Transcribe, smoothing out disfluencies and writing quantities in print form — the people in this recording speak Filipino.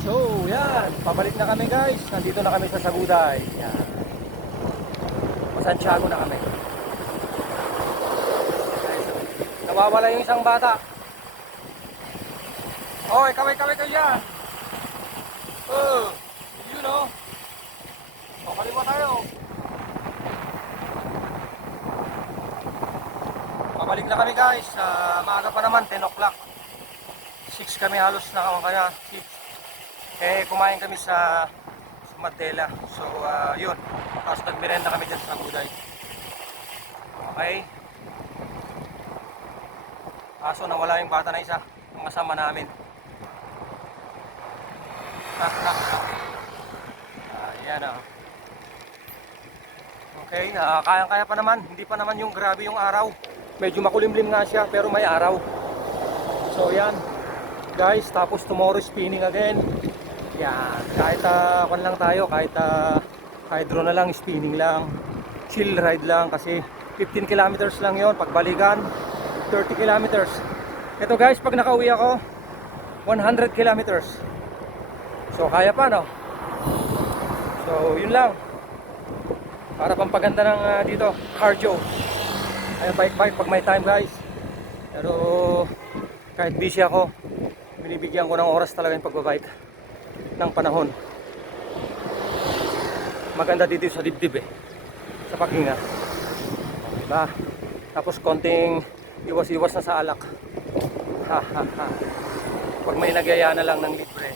So, yan. Pabalik na kami guys. Nandito na kami sa Saguday. Yan. Santiago na kami. Nawawala yung isang bata. Oy, kaway-kaway kayo dyan. You know. O, kaliwa tayo. Pabalik na kami guys. Maaga pa naman, 10 o'clock. 6 kami halos na kaya 6. Eh, kumain kami sa Mandela. So, yun. Tapos nagmerenda kami dyan sa Saguday. Okay. Kaso nawala yung bata na isa. Ang kasama namin. Ayan o. Okay, kayang-kaya pa naman. Hindi pa naman yung grabe yung araw. Medyo makulimlim nga siya pero may araw. So, yan. Guys, tapos tomorrow spinning again. Yan, kahit kwan lang tayo, kahit drone na lang, spinning lang, chill ride lang kasi 15 kilometers lang yon, pagbalikan 30 kilometers. Ito guys, pag nakauwi ako 100 kilometers. So kaya pa no. So yun lang. Para pampaganda ng dito, cardio. Ay bike pag may time guys. Pero kahit busy ako, binibigyan ko ng oras talaga yung pagbabike ng panahon. Maganda dito sa dibdib sa paghinga, diba? Tapos konting iwas-iwas na sa alak. Pag may nagyaya na lang ng libre.